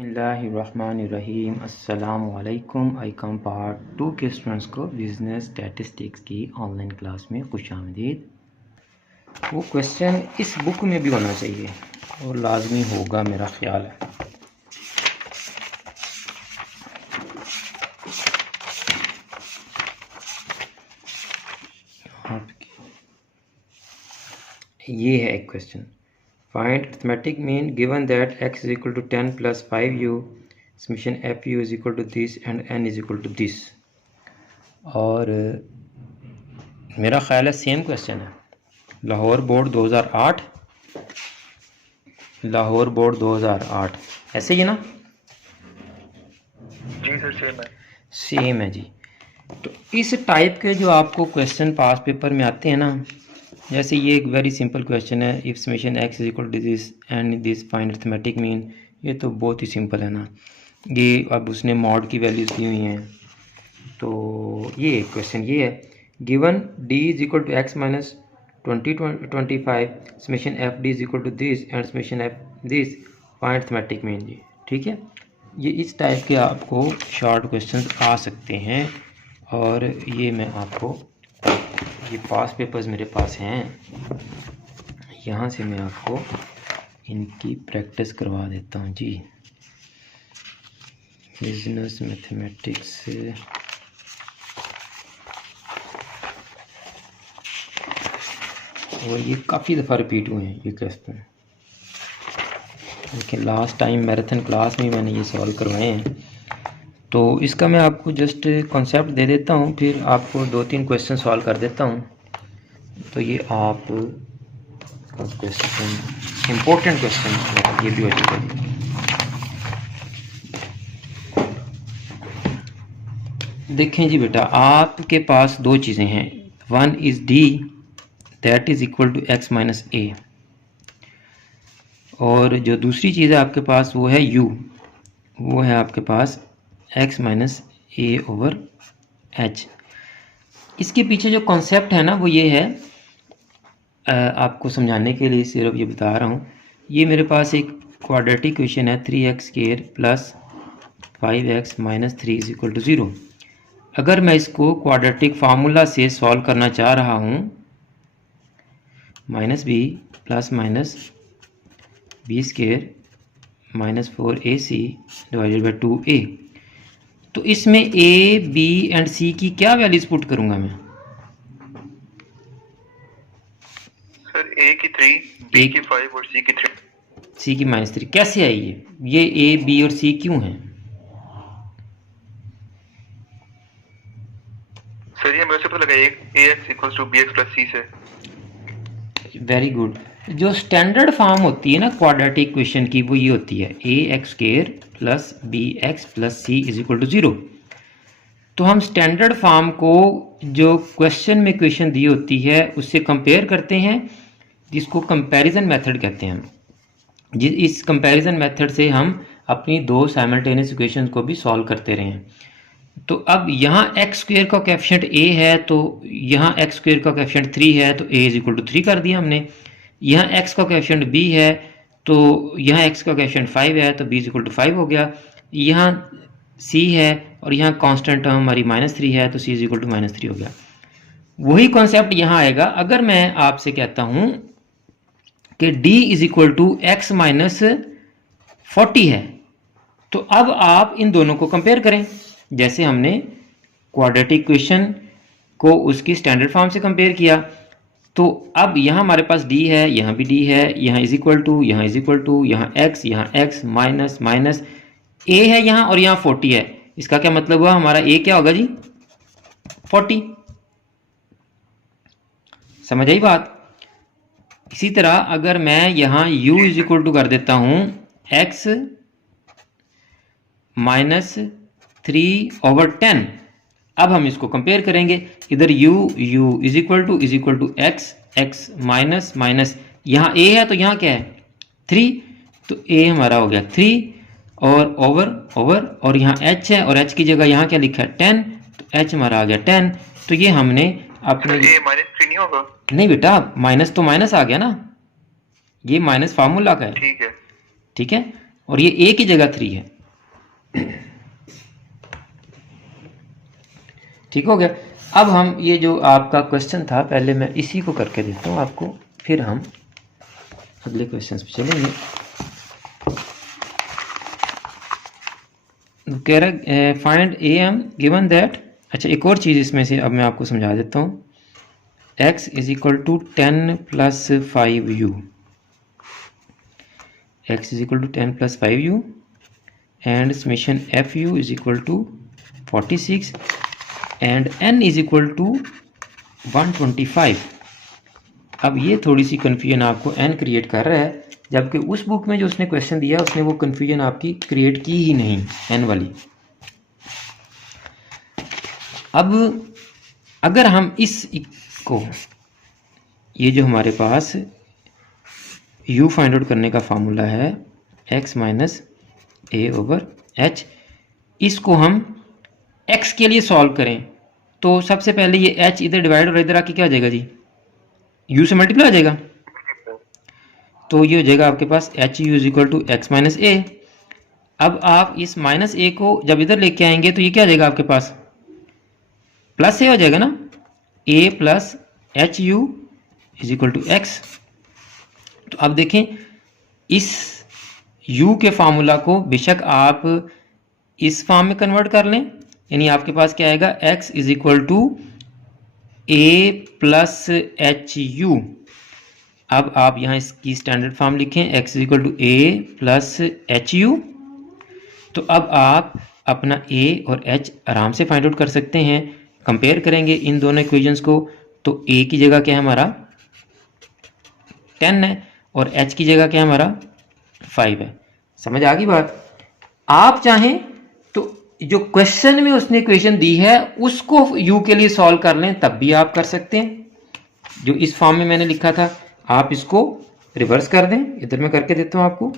बिस्मिल्लाहिर्रहमानिर्रहीम। अस्सलामुअलैकुम। आई कम पार्ट 2 के स्टूडेंट्स को बिज़नेस स्टैटिस्टिक्स की ऑनलाइन क्लास में खुशामदीद। वो क्वेश्चन इस बुक में भी होना चाहिए और लाजमी होगा, मेरा ख्याल है। ये है एक question. Find arithmetic mean given that x is equal to 10 plus 5u, summation fu is equal to this and n is equal to this. और मेरा ख्याल है सेम क्वेश्चन है। लाहौर बोर्ड 2008, लाहौर बोर्ड 2008 ऐसे ही ना? जी सर सेम है। सेम है जी। तो इस टाइप के जो आपको क्वेश्चन पास पेपर में आते हैं ना, जैसे ये एक वेरी सिंपल क्वेश्चन है, if summation x is equal to this and this find arithmetic mean. ये तो बहुत ही सिंपल है ना। ये अब उसने मॉड की वैल्यूज दी हुई हैं। तो ये क्वेश्चन ये है, given d is equal to x minus 2025 summation F D is equal to this and summation F this find arithmetic mean ji. ठीक है, ये इस टाइप के आपको शॉर्ट क्वेश्चन आ सकते हैं। और ये मैं आपको, ये पास पेपर्स मेरे पास हैं, यहाँ से मैं आपको इनकी प्रैक्टिस करवा देता हूँ जी। बिजनेस मैथमेटिक्स और ये काफ़ी दफ़ा रिपीट हुए हैं ये क्वेश्चन, लेकिन लास्ट टाइम मैराथन क्लास में मैंने ये सॉल्व करवाए हैं। तो इसका मैं आपको जस्ट कॉन्सेप्ट दे देता हूँ, फिर आपको 2-3 क्वेश्चन सॉल्व कर देता हूँ। तो ये आप क्वेश्चन, इम्पोर्टेंट क्वेश्चन ये भी हो चुका है। देखें जी बेटा, आपके पास दो चीज़ें हैं। One is d that is equal to x minus a, और जो दूसरी चीज़ है आपके पास वो है यू, वो है आपके पास x माइनस ए ओवर एच। इसके पीछे जो कॉन्सेप्ट है ना वो ये है, आपको समझाने के लिए सिर्फ ये बता रहा हूँ। ये मेरे पास एक क्वाड्रेटिक इक्वेशन है 3x square plus 5x minus 3 is equal to 0। अगर मैं इसको क्वाड्रेटिक फार्मूला से सॉल्व करना चाह रहा हूँ, minus b plus minus b square minus 4ac divided by 2a, तो इसमें a, b एंड c की क्या वैल्यूज पुट करूंगा मैं? सर a की 3, b की 5 और c की 3। c की माइनस 3 कैसे आई ये a, b और c क्यों है? सर ये मेरे से पता लगा ax equals to bx plus c से। Very good. जो स्टैंडर्ड फॉर्म होती है ना क्वाड्रेटिक इक्वेशन की, वो ये होती है ax square plus bx plus c is equal to 0। तो हम स्टैंडर्ड फॉर्म को जो क्वेश्चन में इक्वेशन दी होती है उससे कंपेयर करते हैं, जिसको कंपैरिजन मेथड कहते हैं। इस कंपैरिजन मेथड से हम अपनी दो साइमल्टेनियस इक्वेशन को भी सॉल्व करते रहे हैं। तो अब यहाँ x स्क्वायर का कोएफिशिएंट a है, तो यहाँ x स्क्वायर का कोएफिशिएंट 3 है, तो a इज इक्वल टू 3 कर दिया हमने। यहाँ x का कोएफिशिएंट b है, तो यहाँ x का कोएफिशिएंट 5 है, तो b इज इक्वल टू 5 हो गया। यहाँ c है और यहाँ कांस्टेंट टर्म हमारी -3 है, तो c इज इक्वल टू -3 हो गया। वही कॉन्सेप्ट यहाँ आएगा अगर मैं आपसे कहता हूँ कि d is equal to x minus 40 है, तो अब आप इन दोनों को कंपेयर करें। जैसे हमने क्वाड्रेटिक इक्वेशन को उसकी स्टैंडर्ड फॉर्म से कंपेयर किया, तो अब यहाँ हमारे पास d है, यहाँ भी d है, यहाँ इज इक्वल टू, यहाँ इज इक्वल टू, यहाँ x माइनस माइनस a है यहाँ, और यहाँ 40 है। इसका क्या मतलब हुआ? हमारा a क्या होगा जी? 40। समझ आई बात? इसी तरह अगर मैं यहाँ u इज इक्वल टू कर देता हूँ x माइनस 3 ओवर 10, अब हम इसको कंपेयर करेंगे। इधर u is equal to x minus minus, यहाँ a है तो यहाँ क्या है 3, तो a हमारा हो गया 3 और ओवर और यहाँ h है, और h की जगह यहाँ क्या लिखा है 10, तो h हमारा आ गया 10। तो ये हमने अपने -3 नहीं होगा? नहीं बेटा, माइनस तो माइनस आ गया ना, ये माइनस फार्मूला का है। ठीक है। ठीक है, और ये a की जगह 3 है। ठीक हो गया। अब हम ये जो आपका क्वेश्चन था, पहले मैं इसी को करके देता हूँ आपको, फिर हम अगले क्वेश्चन पे चलेंगे। कह रहा find A M given that, अच्छा एक और चीज़ इसमें से अब मैं आपको समझा देता हूँ। x is equal to 10 plus 5u, x is equal to 10 plus 5u and summation fu is equal to 46 and n is equal to 125। अब ये थोड़ी सी कन्फ्यूजन आपको n क्रिएट कर रहा है, जबकि उस बुक में जो उसने क्वेश्चन दिया उसने वो कन्फ्यूजन आपकी क्रिएट की ही नहीं, n वाली। अब अगर हम इस को, ये जो हमारे पास u फाइंड आउट करने का फार्मूला है x माइनस ए ओवर h, इसको हम x के लिए सॉल्व करें तो सबसे पहले ये h इधर डिवाइड और इधर आके क्या हो जाएगा जी, u से मल्टीप्लाई हो जाएगा। तो ये हो जाएगा आपके पास h u is equal to x minus a. अब आप इस माइनस ए को जब इधर लेके आएंगे तो ये क्या हो जाएगा आपके पास, प्लस ए हो जाएगा ना, a plus H u is equal to x. तो अब देखें इस u के फार्मूला को बेशक आप इस फॉर्म में कन्वर्ट कर लें, यानी आपके पास क्या आएगा, x is equal to A plus H U. अब आप यहाँ इसकी स्टैंडर्ड फॉर्म लिखें, x is equal to A plus H U. तो अब आप अपना a और h आराम से फाइंड आउट कर सकते हैं। कंपेयर करेंगे इन दोनों इक्वेशंस को, तो a की जगह क्या है हमारा 10 है और h की जगह क्या है हमारा 5 है। समझ आ गई बात। आप चाहें तो जो क्वेश्चन में उसने इक्वेशन दी है उसको u के लिए सॉल्व कर लें, तब भी आप कर सकते हैं। जो इस फॉर्म में मैंने लिखा था आप इसको रिवर्स कर दें, इधर मैं करके देता हूं आपको।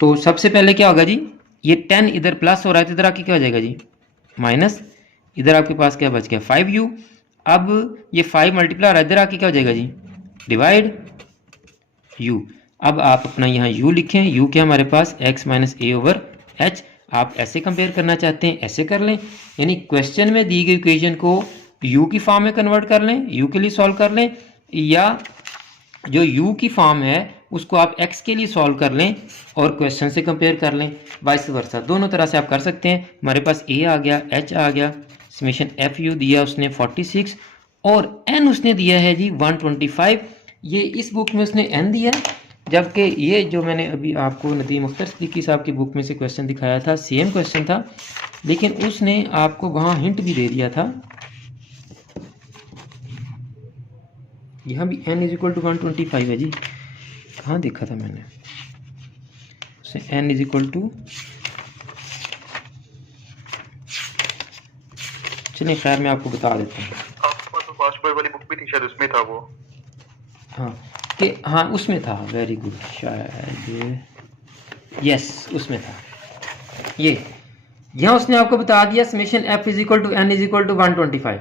तो सबसे पहले क्या होगा जी, ये 10 इधर प्लस हो रहा है तो इधर आके क्या हो जाएगा जी माइनस, इधर आपके पास क्या बच गया 5u। अब ये 5 मल्टीप्लाई हो रहा है, इधर आके क्या हो जाएगा जी डिवाइड u। अब आप अपना यहाँ u लिखें, u क्या हमारे पास x माइनस ए ओवर h। आप ऐसे कंपेयर करना चाहते हैं ऐसे कर लें, यानी क्वेश्चन में दी गई इक्वेशन को u की फॉर्म में कन्वर्ट कर लें, u के लिए सॉल्व कर लें, या जो u की फॉर्म है उसको आप x के लिए सॉल्व कर लें और क्वेश्चन से कंपेयर कर लें, वाइस वर्सा। दोनों तरह से आप कर सकते हैं। हमारे पास a आ गया, h आ गया, समेशन fu दिया उसने 46 और n उसने दिया है जी 125। ये इस बुक में उसने n दिया, जबकि ये जो मैंने अभी आपको नदीम अख्तर सिद्दीकी साहब की बुक में से क्वेश्चन दिखाया था सेम क्वेश्चन था, लेकिन उसने आपको वहाँ हिंट भी दे दिया था। यहाँ भी n इज इक्वल टू 125 है जी, कहाँ देखा था मैंने उसे, n इज इक्वल टू, चलिए खैर मैं आपको बता देता हूँ। आपको तो फास्ट बॉय वाली बुक भी थी शायद, उसमें था वो। हाँ कि हाँ उसमें था, वेरी गुड, शायद यस उसमें था। ये यहाँ उसने आपको बता दिया summation f is equal to n is equal to 125।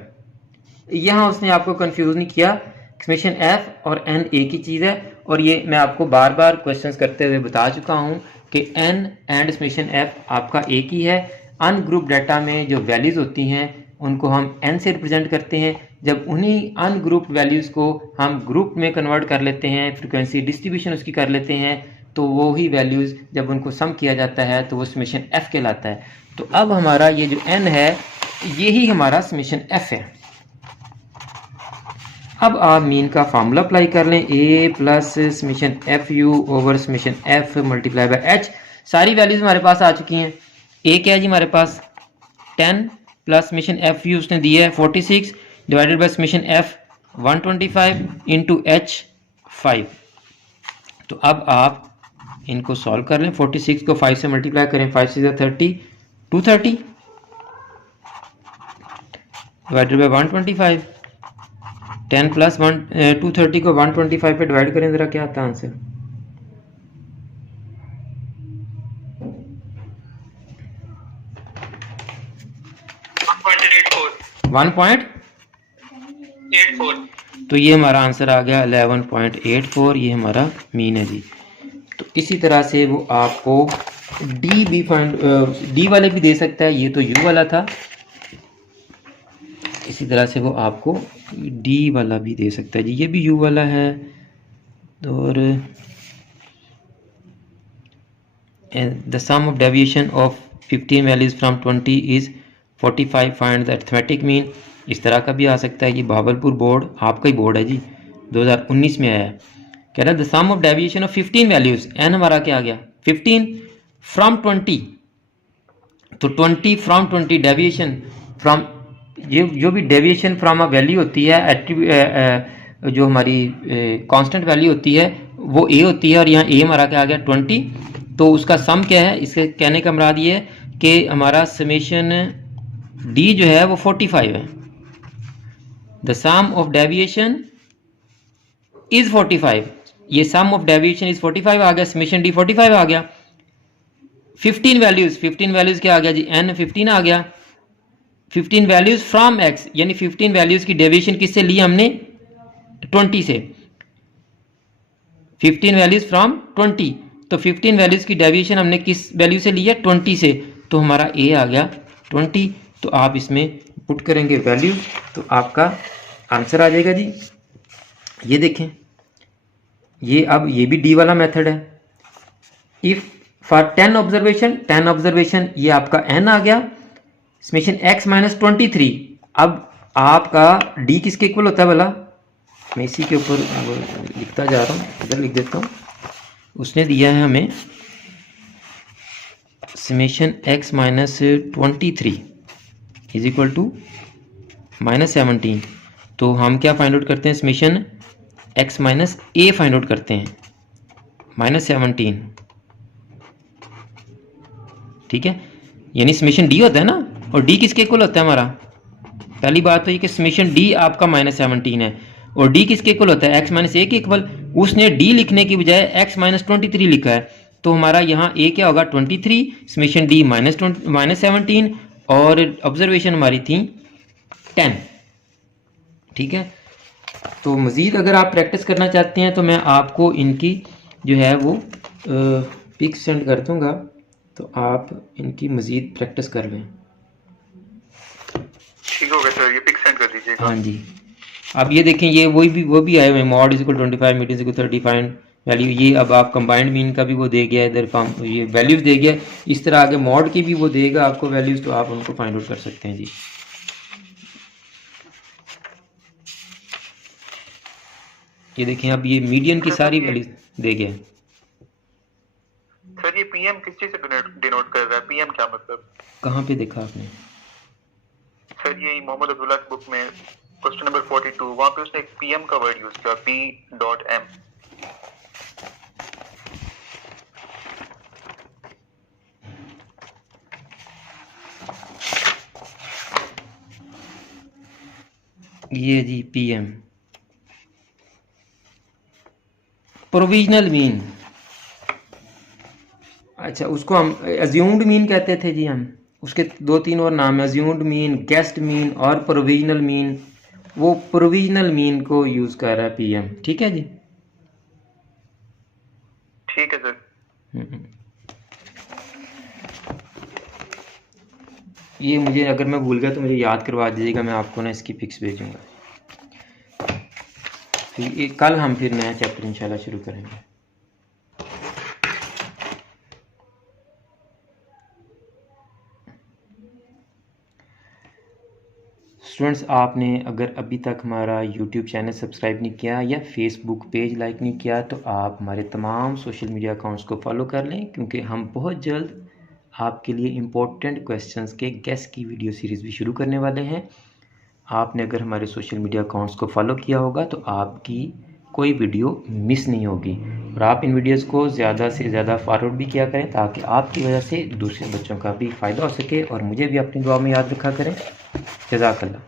यहाँ उसने आपको कंफ्यूज नहीं किया, समेशन f और n एक ही चीज़ है। और ये मैं आपको बार बार क्वेश्चंस करते हुए बता चुका हूँ कि n एंड समेशन f आपका एक ही है। अनग्रुप डाटा में जो वैल्यूज़ होती हैं उनको हम n से रिप्रेजेंट करते हैं। जब उन्हीं अनग्रुप वैल्यूज़ को हम ग्रुप में कन्वर्ट कर लेते हैं, फ्रिक्वेंसी डिस्ट्रीब्यूशन उसकी कर लेते हैं, तो वो ही वैल्यूज़ जब उनको सम किया जाता है तो वो समेशन f कहलाता है। तो अब हमारा ये जो n है यही हमारा समेशन f है। अब आप मीन का फार्मूला अप्लाई कर लें, a plus summation F you over summation f multiply by h। सारी वैल्यूज़ हमारे पास आ चुकी हैं। a क्या है जी हमारे पास 10 प्लस समेशन एफ यू उसने दिया है 46 divided by summation f 125 into h 5। तो अब आप इनको सॉल्व कर लें, 46 को 5 से मल्टीप्लाई करें, 5 से 30 230 डिवाइडेड बाय 125। 10 प्लस 230 को 125 पे डिवाइड करें, जरा क्या आता है आंसर। तो ये हमारा आंसर आ गया 11.84। ये हमारा मीन है जी। इसी तरह से वो आपको डी भी फाइंड डी वाले भी दे सकता है, ये तो यू वाला था। इसी तरह से वो आपको डी वाला भी दे सकता है जी, ये भी यू वाला है। और the sum of deviation of 15 values from 20 is 45, find the arithmetic mean. इस तरह का भी आ सकता है। ये भावलपुर बोर्ड आपका ही बोर्ड है जी, 2019 में आया है। कह रहा है the sum of deviation of 15 values, N हमारा क्या आ गया 15 फ्रॉम 20, तो 20 फ्रॉम 20 डेविएशन फ्रॉम, ये जो भी डेविएशन फ्रॉम अ वैल्यू होती है, जो हमारी कांस्टेंट वैल्यू होती है वो ए होती है, और यहाँ ए हमारा क्या आ गया 20, तो उसका सम क्या है, इसके कहने का मुराद ये है कि हमारा समेशन डी जो है वो 45 है। The sum of deviation is 45, ये सम ऑफ डेविएशन इज 45 आ गया, समेशन डी 45 आ गया। 15 वैल्यूज क्या आ गया जी, एन 15 आ गया। 15 वैल्यूज फ्रॉम एक्स, यानी 15 वैल्यूज की डेविएशन किससे ली हमने 20 से। 15 वैल्यूज फ्रॉम 20, तो 15 वैल्यूज की डेविएशन हमने किस वैल्यू से ली है 20 से, तो हमारा ए आ गया 20। तो आप इसमें पुट करेंगे वैल्यू तो आपका आंसर आ जाएगा जी। ये देखें, ये अब ये भी डी वाला मेथड है। इफ फॉर 10 ऑब्जर्वेशन ये आपका एन आ गया, समेशन एक्स माइनस 23। अब आपका डी किसके इक्वल होता है भला, मैं इसी के ऊपर लिखता जा रहा हूँ, इधर लिख देता हूँ। उसने दिया है हमें summation X minus 23 is equal to -17। तो हम क्या फाइंड आउट करते हैं, summation X minus A find out करते हैं, -17, ठीक है। यानी समेशन डी होता है ना, और डी किसके इक्वल होता है हमारा, पहली बात तो ये कि समेशन डी आपका -17 है, और डी किसके इक्वल होता है एक्स माइनस ए के इक्वल। उसने डी लिखने की बजाय एक्स माइनस 23 लिखा है, तो हमारा यहाँ ए क्या होगा 23, समेशन डी -17, और ऑब्जर्वेशन हमारी थी 10, ठीक है। तो मज़ीद अगर आप प्रैक्टिस करना चाहते हैं तो मैं आपको इनकी जो है वो पिक सेंड कर दूँगा, तो आप इनकी मज़ीद प्रैक्टिस कर लें। ठीक होगा सर, ये पिक सेंड कर दीजिएगा। हाँ जी, अब ये देखें, ये वो भी आए हुए mod is equal 25, mean is equal 30 find value. ये अब आप कंबाइंड मीन का भी वो दे गया, इधर फॉर्म ये वैल्यूज दे गया, इस तरह आगे मॉड की भी वो देगा आपको वैल्यूज, तो आप उनको फाइंड आउट कर सकते हैं जी। ये देखें, अब ये मीडियन की सारी वैल्यूज दे गया। सर ये पीएम किस चीज से डिनोट कर रहा है, पीएम क्या मतलब, कहाँ पे देखा आपने सर? ये मोहम्मद अब्दुल्ला की बुक में क्वेश्चन नंबर 42, वहां पे उसने एक पीएम का वर्ड यूज किया, P.M। ये जी पीएम प्रोविजनल मीन, अच्छा उसको हम अज्यूम्ड मीन कहते थे जी। हम उसके 2-3 और नाम है, अज्यूम्ड मीन, गेस्ट मीन और प्रोविजनल मीन। वो प्रोविजनल मीन को यूज कर रहा है पीएम, ठीक है जी। ठीक है सर। ये मुझे अगर मैं भूल गया तो मुझे याद करवा दीजिएगा, मैं आपको ना इसकी पिक्स भेजूंगा। फिर कल हम फिर नया चैप्टर इंशाल्लाह शुरू करेंगे। स्टूडेंट्स, आपने अगर अभी तक हमारा यूट्यूब चैनल सब्सक्राइब नहीं किया या फेसबुक पेज लाइक नहीं किया तो आप हमारे तमाम सोशल मीडिया अकाउंट्स को फॉलो कर लें, क्योंकि हम बहुत जल्द आपके लिए इम्पोर्टेंट क्वेश्चंस के गेस की वीडियो सीरीज़ भी शुरू करने वाले हैं। आपने अगर हमारे सोशल मीडिया अकाउंट्स को फॉलो किया होगा तो आपकी कोई वीडियो मिस नहीं होगी, और आप इन वीडियोस को ज़्यादा से ज़्यादा फॉरवर्ड भी किया करें ताकि आपकी वजह से दूसरे बच्चों का भी फ़ायदा हो सके, और मुझे भी अपनी दुआ में याद रखा करें। जज़ाकल्लाह।